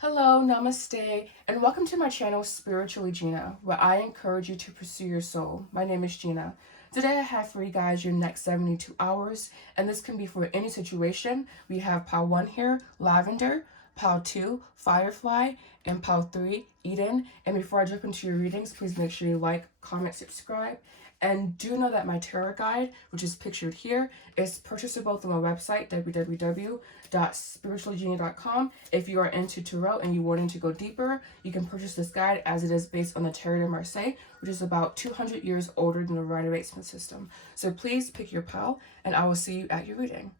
Hello, Namaste, and welcome to my channel, Spiritually Gina, where I encourage you to pursue your soul. My name is Gina. Today I have for you guys your next 72 hours, and this can be for any situation. We have pile 1 here, Lavender, pile 2, Firefly, and pile 3, Eden. And before I jump into your readings, please make sure you like, comment, subscribe. And do know that my tarot guide, which is pictured here, is purchasable through my website, www.spirituallygenia.com. If you are into tarot and you wanting to go deeper, you can purchase this guide as it is based on the Tarot de Marseille, which is about 200 years older than the Rider-Waite system. So please pick your pile, and I will see you at your reading.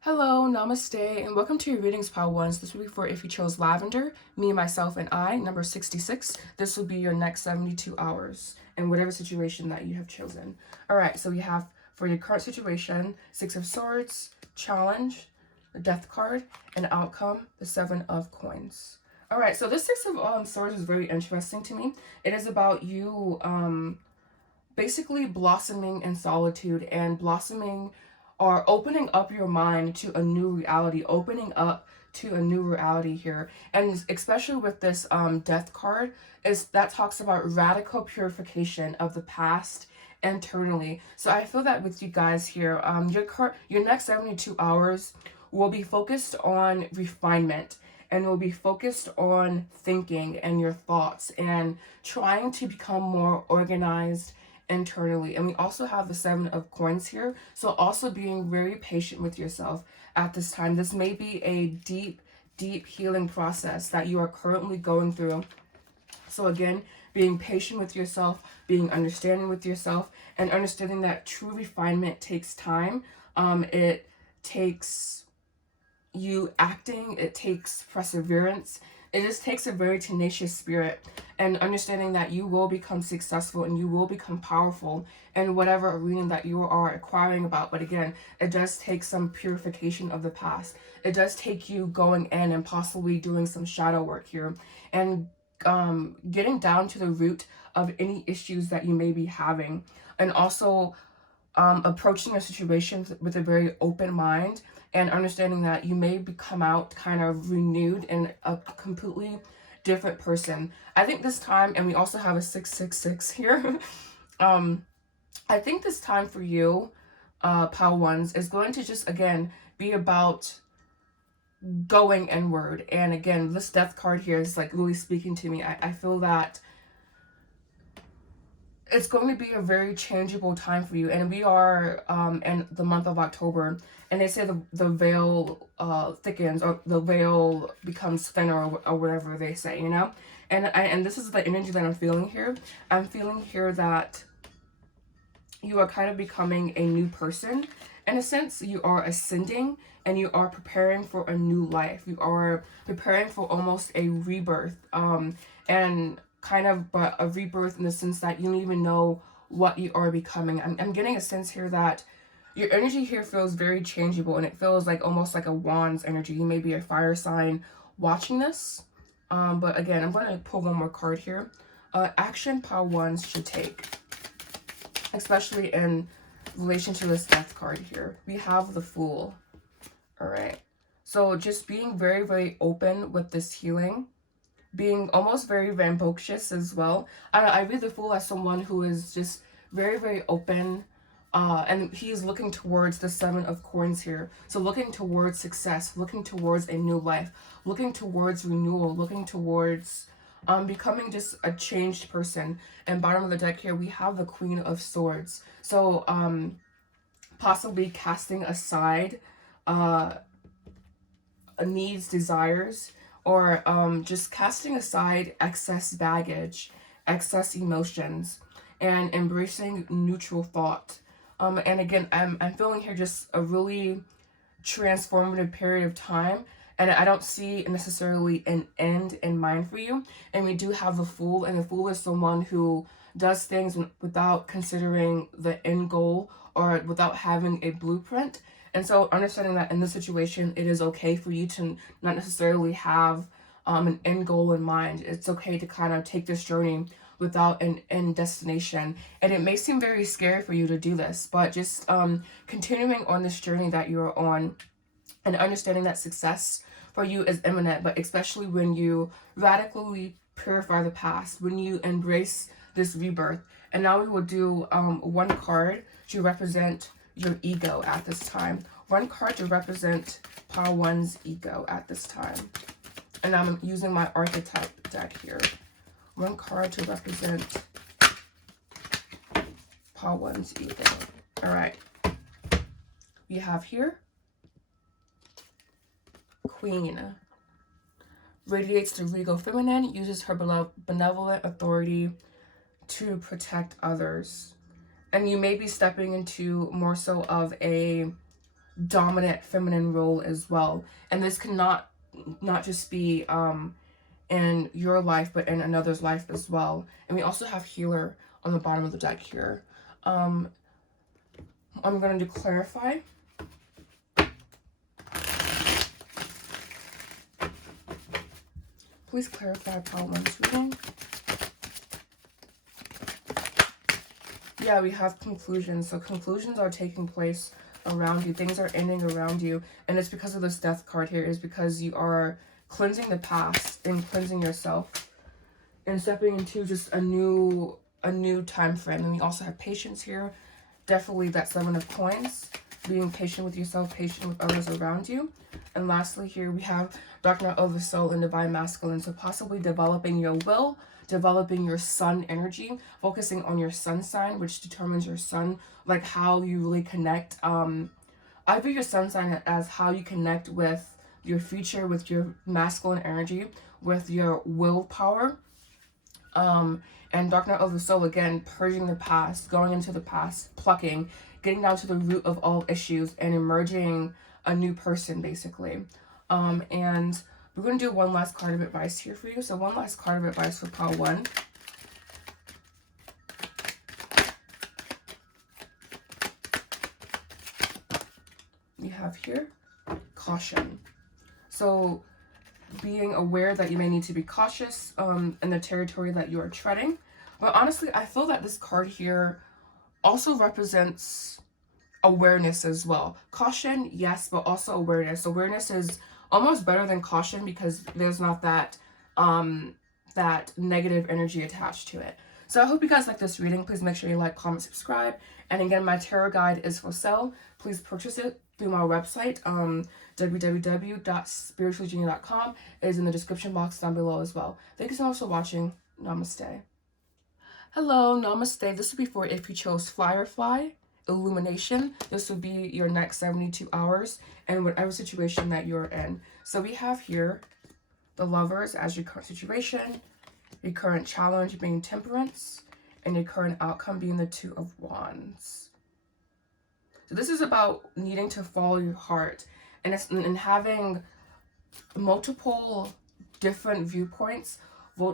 Hello, Namaste, and welcome to your readings, pile 1s. This will be for if you chose Lavender, Me, Myself, and I, number 66. This will be your next 72 hours in whatever situation that you have chosen. All right, so we have for your current situation, 6 of Swords, Challenge, the Death card, and Outcome, the 7 of Coins. All right, so this 6 of Swords is very interesting to me. It is about you basically blossoming in solitude and blossoming or opening up your mind to a new reality, opening up to a new reality here. And especially with this Death card, is that talks about radical purification of the past internally. So I feel that with you guys here, your next 72 hours will be focused on refinement, and will be focused on thinking and your thoughts and trying to become more organized internally. And we also have the 7 of Coins here, so also being very patient with yourself at this time. This may be a deep healing process that you are currently going through. So again, being patient with yourself, being understanding with yourself, and understanding that true refinement takes time. It takes you acting, it takes perseverance. It just takes a very tenacious spirit, and understanding that you will become successful and you will become powerful in whatever arena that you are acquiring about. But again, it does take some purification of the past. It does take you going in and possibly doing some shadow work here, and getting down to the root of any issues that you may be having, and also approaching a situation with a very open mind, and understanding that you may come out kind of renewed and a completely different person. I think this time, and we also have a 666 here, I think this time for you, pile 1s, is going to just, again, be about going inward. And again, this Death card here is like really speaking to me. I feel that it's going to be a very changeable time for you, and we are in the month of October, and they say the veil thickens, or the veil becomes thinner, or whatever they say, you know. And this is the energy that I'm feeling here. I'm feeling here that you are kind of becoming a new person. In a sense, you are ascending, and you are preparing for a new life. You are preparing for almost a rebirth, and kind of, but a rebirth in the sense that you don't even know what you are becoming. I'm getting a sense here that your energy here feels very changeable, and it feels like almost like a wand's energy. You may be a fire sign watching this, but again, I'm going to pull one more card here. Action pile 1s should take, especially in relation to this Death card here. We have the Fool. All right, so just being very open with this healing, being almost very rambunctious as well. I read the Fool as someone who is just very open, and he's looking towards the 7 of Coins here. So looking towards success, looking towards a new life, looking towards renewal, looking towards becoming just a changed person. And bottom of the deck here, we have the Queen of Swords. So possibly casting aside needs, desires, or just casting aside excess baggage, excess emotions, and embracing neutral thought. And again, I'm feeling here just a really transformative period of time, and I don't see necessarily an end in mind for you. And we do have the Fool, and the Fool is someone who does things without considering the end goal, or without having a blueprint. And so understanding that in this situation, it is okay for you to not necessarily have an end goal in mind. It's okay to kind of take this journey without an end destination. And it may seem very scary for you to do this, but just continuing on this journey that you're on, and understanding that success for you is imminent, but especially when you radically purify the past, when you embrace this rebirth. And now we will do one card to represent your ego at this time. One card to represent Pile 1's ego at this time. And I'm using my archetype deck here. One card to represent Pile 1's ego. All right. We have here Queen. Radiates the regal feminine, uses her benevolent authority to protect others. And you may be stepping into more so of a dominant feminine role as well. And this cannot not just be in your life, but in another's life as well. And we also have healer on the bottom of the deck here. I'm going to clarify. Please clarify Pile 1's reading. Yeah, we have conclusions. So conclusions are taking place around you. Things are ending around you. And it's because of this death card here. It's because you are cleansing the past and cleansing yourself and stepping into just a new time frame. And we also have patience here. Definitely that 7 of coins. Being patient with yourself, patient with others around you. And lastly here we have Dark Night of the Soul and Divine Masculine. So possibly developing your will, developing your sun energy, focusing on your sun sign, which determines your sun, like how you really connect. I view your sun sign as how you connect with your future, with your masculine energy, with your willpower. And Dark Night of the Soul, again, purging the past, going into the past, plucking, getting down to the root of all issues and emerging a new person, basically. And we're going to do one last card of advice here for you. So one last card of advice for Pile 1. We have here caution. So being aware that you may need to be cautious in the territory that you are treading. But honestly, I feel that this card here also represents awareness as well. Caution, yes, but also awareness. Awareness is almost better than caution because there's not that that negative energy attached to it. So I hope you guys like this reading. Please make sure you like, comment, subscribe. And again, my tarot guide is for sale. Please purchase it through my website, www.spiritualgina.com. It is in the description box down below as well. Thank you so much for watching. Namaste. Hello, namaste. This would be for if you chose Firefly, Illumination. This would be your next 72 hours and whatever situation that you're in. So we have here the Lovers as your current situation, your current challenge being Temperance, and your current outcome being the Two of Wands. So this is about needing to follow your heart and having multiple different viewpoints,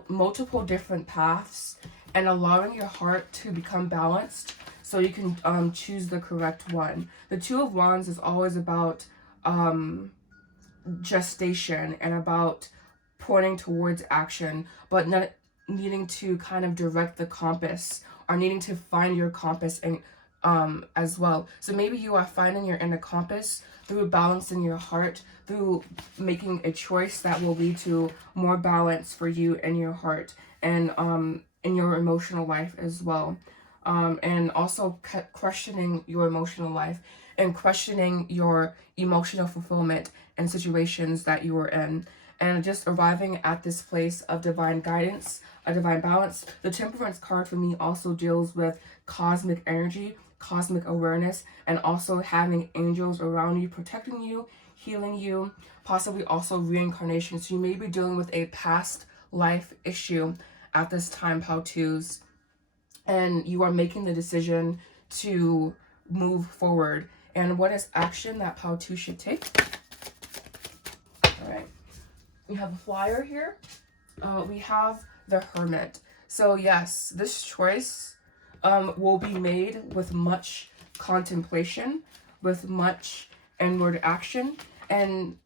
multiple different paths, and allowing your heart to become balanced so you can choose the correct one. The Two of Wands is always about gestation and about pointing towards action, but not needing to kind of direct the compass or needing to find your compass and as well. So maybe you are finding your inner compass through balancing your heart, through making a choice that will lead to more balance for you and your heart and in your emotional life as well. And also questioning your emotional life and questioning your emotional fulfillment and situations that you are in. And just arriving at this place of divine guidance, a divine balance. The Temperance card for me also deals with cosmic energy, cosmic awareness, and also having angels around you, protecting you, healing you, possibly also reincarnation. So you may be dealing with a past life issue at this time, Pile 2s, and you are making the decision to move forward. And what is action that Pile 2 should take? All right. We have a flyer here. We have the Hermit. So yes, this choice will be made with much contemplation, with much inward action, and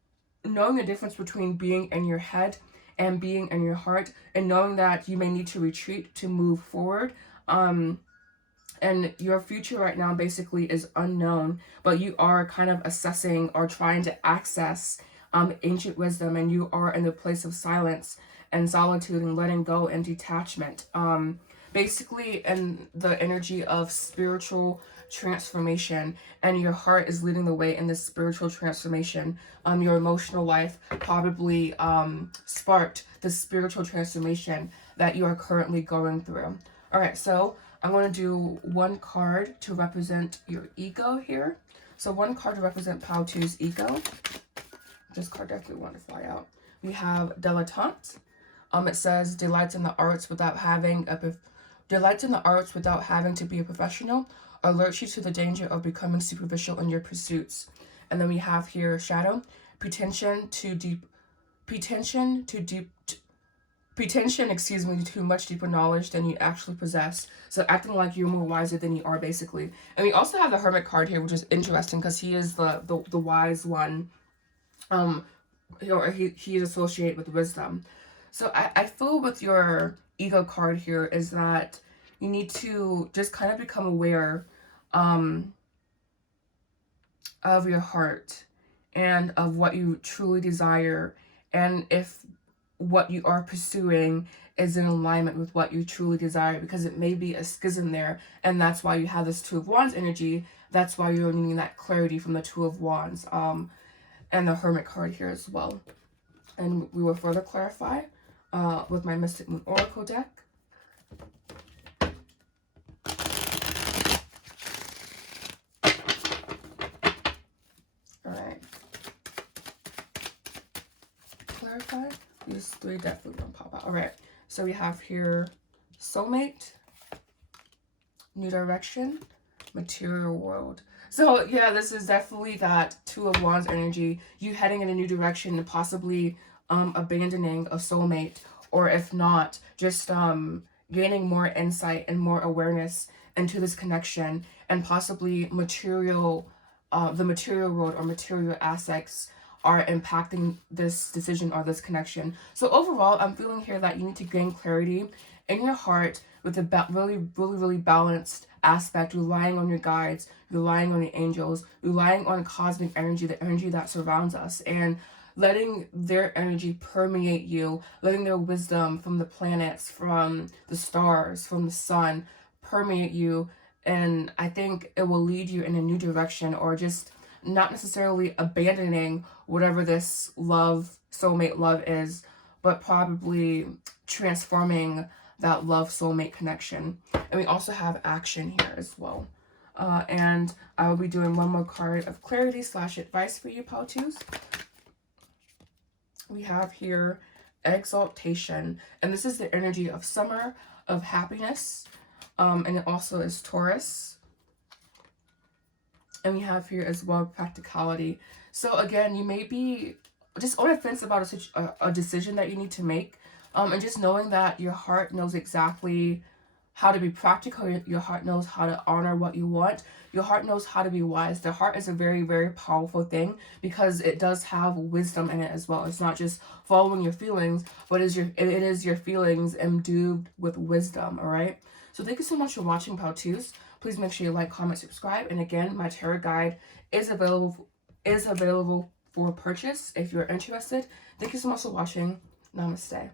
knowing the difference between being in your head and being in your heart, and knowing that you may need to retreat to move forward. And your future right now basically is unknown, but you are kind of assessing or trying to access ancient wisdom, and you are in the place of silence and solitude and letting go and detachment. Basically in the energy of spiritual transformation, and your heart is leading the way in this spiritual transformation. Your emotional life probably sparked the spiritual transformation that you are currently going through. All right, so I'm going to do one card to represent your ego here. So one card to represent Pao-Tu's ego. This card definitely want to fly out. We have dilettante. It says delights in the arts without having to be a professional, alerts you to the danger of becoming superficial in your pursuits. And then we have here shadow, pretension, to much deeper knowledge than you actually possess. So acting like you're more wiser than you are, basically. And we also have the hermit card here, which is interesting because he is the wise one. He is associated with wisdom. So I feel with your ego card here is that you need to just kind of become aware of your heart and of what you truly desire, and if what you are pursuing is in alignment with what you truly desire, because it may be a schism there, and that's why you have this Two of Wands energy. That's why you're needing that clarity from the Two of Wands and the Hermit card here as well. And we will further clarify with my Mystic Moon Oracle deck. Alright. Clarify. These three definitely gonna pop out. Alright. So we have here soulmate, new direction, material world. So yeah, this is definitely that Two of Wands energy. You heading in a new direction and possibly abandoning a soulmate, or if not, just gaining more insight and more awareness into this connection, and possibly the material world or material aspects are impacting this decision or this connection. So overall, I'm feeling here that you need to gain clarity in your heart with a really balanced aspect, relying on your guides, relying on your angels, relying on cosmic energy, the energy that surrounds us, and letting their energy permeate you, letting their wisdom from the planets, from the stars, from the sun permeate you. And I think it will lead you in a new direction, or just not necessarily abandoning whatever this soulmate love is, but probably transforming that love soulmate connection. And we also have action here as well. And I will be doing one more card of clarity / advice for you, Pao-Tus. We have here exaltation, and this is the energy of summer, of happiness, and it also is Taurus. And we have here as well practicality. So again, you may be just on the fence about a decision that you need to make, and just knowing that your heart knows exactly how to be practical. Your heart knows how to honor what you want. Your heart knows how to be wise. The heart is a very powerful thing, because it does have wisdom in it as well. It's not just following your feelings, but it is your feelings imbued with wisdom. All right. So thank you so much for watching, Pao-Tus. Please make sure you like, comment, subscribe, and again, my tarot guide is available for purchase if you're interested. Thank you so much for watching. Namaste.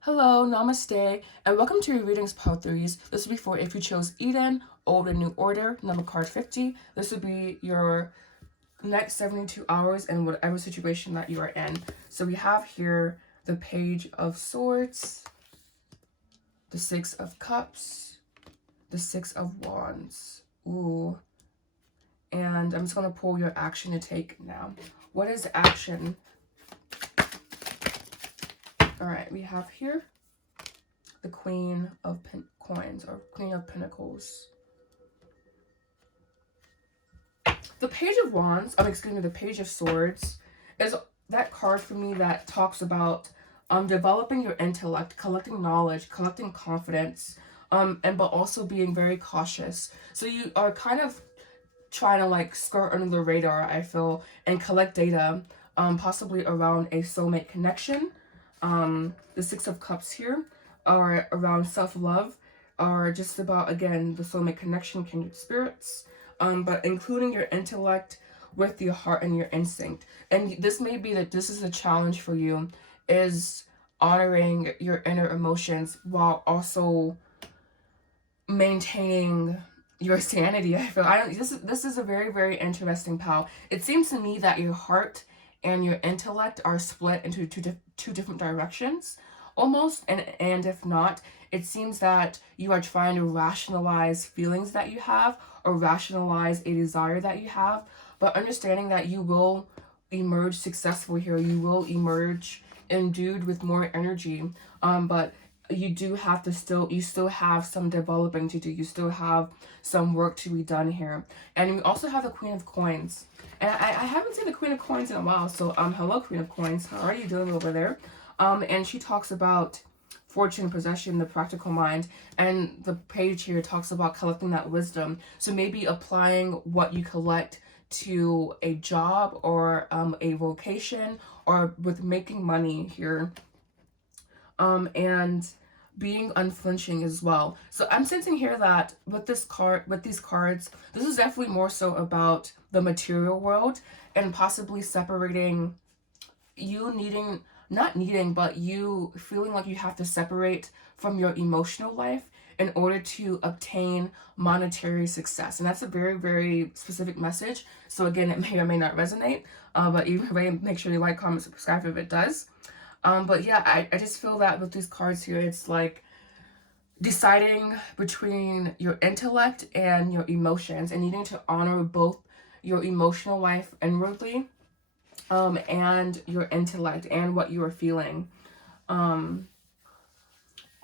Hello, namaste, and welcome to your readings, Pao-Threes. This will be for if you chose Eden, Old and New Order, number card 50. This will be your next 72 hours in whatever situation that you are in. So we have here the Page of Swords, the Six of Cups, the Six of Wands. Ooh. And I'm just going to pull your action to take now. What is action? All right, we have here the Queen of Coins, or Queen of Pentacles. The Page of Wands, the Page of Swords is that card for me that talks about developing your intellect, collecting knowledge, collecting confidence, but also being very cautious. So you are kind of trying to like skirt under the radar, I feel, and collect data, possibly around a soulmate connection. The Six of Cups here are around self-love, are just about, again, the soulmate connection, kindred spirits, but including your intellect with your heart and your instinct. And this may be that this is a challenge for you, is honoring your inner emotions while also maintaining your sanity. I feel this is a very, very interesting pal. It seems to me that your heart and your intellect are split into two different directions almost, and if not, it seems that you are trying to rationalize feelings that you have or rationalize a desire that you have, but understanding that you will emerge successful here. You will emerge endued with more energy, but you do have to you still have some developing to do. You still have some work to be done here. And we also have the Queen of Coins. And I haven't seen the Queen of Coins in a while, so hello Queen of Coins, how are you doing over there? And she talks about fortune, possession, the practical mind, and the page here talks about collecting that wisdom. So maybe applying what you collect to a job or a vocation, or with making money here, and being unflinching as well. So I'm sensing here that with these cards, this is definitely more so about the material world, and possibly separating you but you feeling like you have to separate from your emotional life in order to obtain monetary success. And that's a very, very specific message. So again, it may or may not resonate, but either way, make sure you like, comment, subscribe if it does. But yeah, I just feel that with these cards here, it's like deciding between your intellect and your emotions, and needing to honor both your emotional life inwardly, and your intellect and what you are feeling.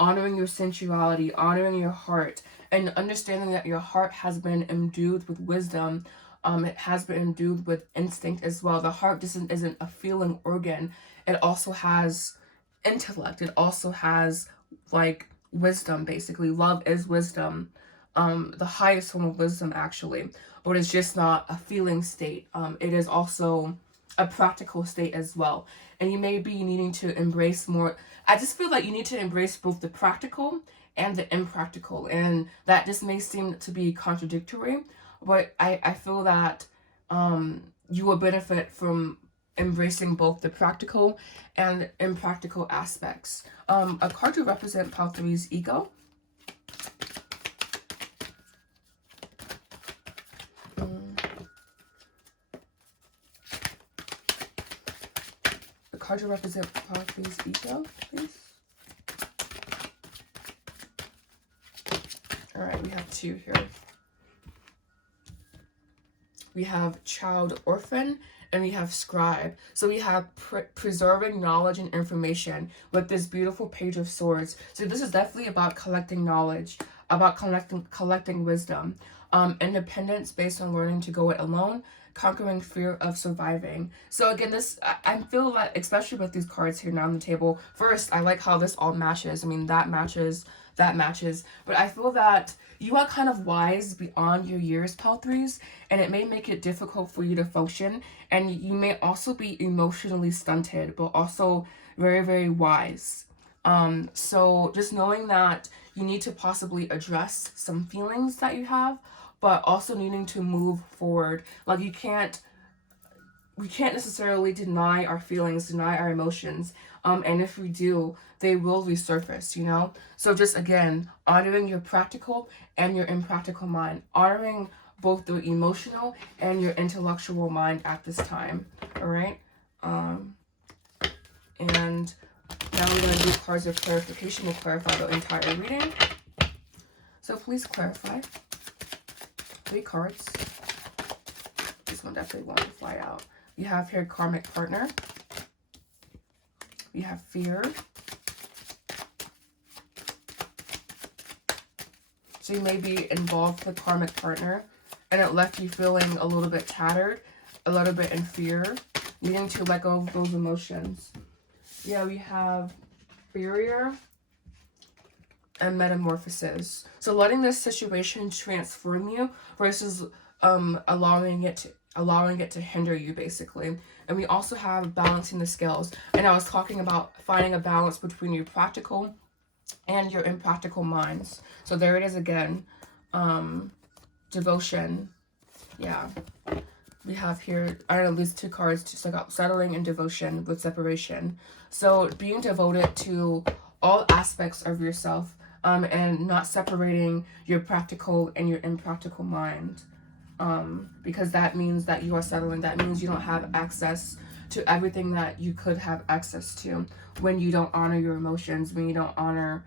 Honoring your sensuality, honoring your heart, and understanding that your heart has been imbued with wisdom. It has been imbued with instinct as well. The heart isn't a feeling organ. It also has intellect. It also has like wisdom, basically. Love is wisdom. The highest form of wisdom, actually. But it's just not a feeling state. It is also a practical state as well. And you may be needing to embrace more. I just feel like you need to embrace both the practical and the impractical. And that just may seem to be contradictory. But I feel that you will benefit from embracing both the practical and impractical aspects. A card to represent Pal 3's ego. A card to represent Pal 3's ego, please. Alright, we have two here. We have child orphan, and we have scribe. So we have preserving knowledge and information with this beautiful page of swords. So this is definitely about collecting knowledge, about collecting wisdom. Independence based on learning to go it alone, conquering fear of surviving. So again, I feel like, especially with these cards here now on the table, first, I like how this all matches. I mean, that matches, but I feel that you are kind of wise beyond your years, Pal 3s, and it may make it difficult for you to function, and you may also be emotionally stunted, but also very, very wise. So just knowing that you need to possibly address some feelings that you have, but also needing to move forward. Like we can't necessarily deny our feelings, deny our emotions. And if we do, they will resurface, you know? So just again, honoring your practical and your impractical mind, honoring both the emotional and your intellectual mind at this time. All right. And now we're going to do cards of clarification. We'll clarify the entire reading. So please clarify. 3 cards. This one definitely wants to fly out. You have here karmic partner. We have fear. So you may be involved with a karmic partner, and it left you feeling a little bit tattered, a little bit in fear, needing to let go of those emotions. Yeah, we have barrier and metamorphosis. So letting this situation transform you versus allowing it to hinder you, basically. And we also have balancing the scales. And I was talking about finding a balance between your practical and your impractical minds. So there it is again. Devotion. Yeah. we have here, I don't know, these two cards just like settling and devotion with separation. So being devoted to all aspects of yourself, and not separating your practical and your impractical mind, because that means that you are settling. That means you don't have access to everything that you could have access to when you don't honor your emotions, when you don't honor,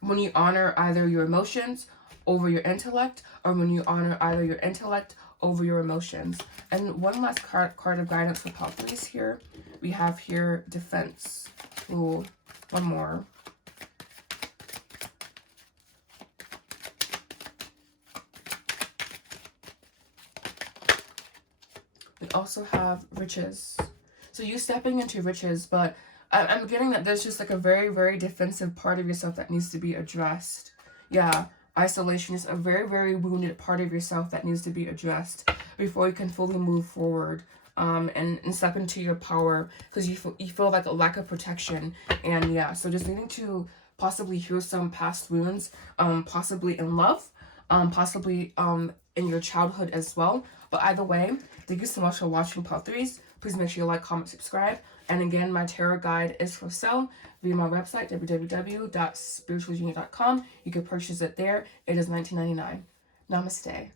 when you honor either your emotions over your intellect, or when you honor either your intellect over your emotions. And one last card of guidance for pile threes here. We have here defense. Ooh, one more. We also have riches. So you stepping into riches, but I'm getting that there's just like a very, very defensive part of yourself that needs to be addressed. Yeah, isolation is a very, very wounded part of yourself that needs to be addressed before you can fully move forward, and step into your power, because you feel like a lack of protection. And yeah, so just needing to possibly heal some past wounds, possibly in love, possibly in your childhood as well. But either way, thank you so much for watching pile threes. Please make sure you like, comment, subscribe. And again, my tarot guide is for sale via my website, www.spiritualgenia.com. You can purchase it there. It is $19.99. Namaste.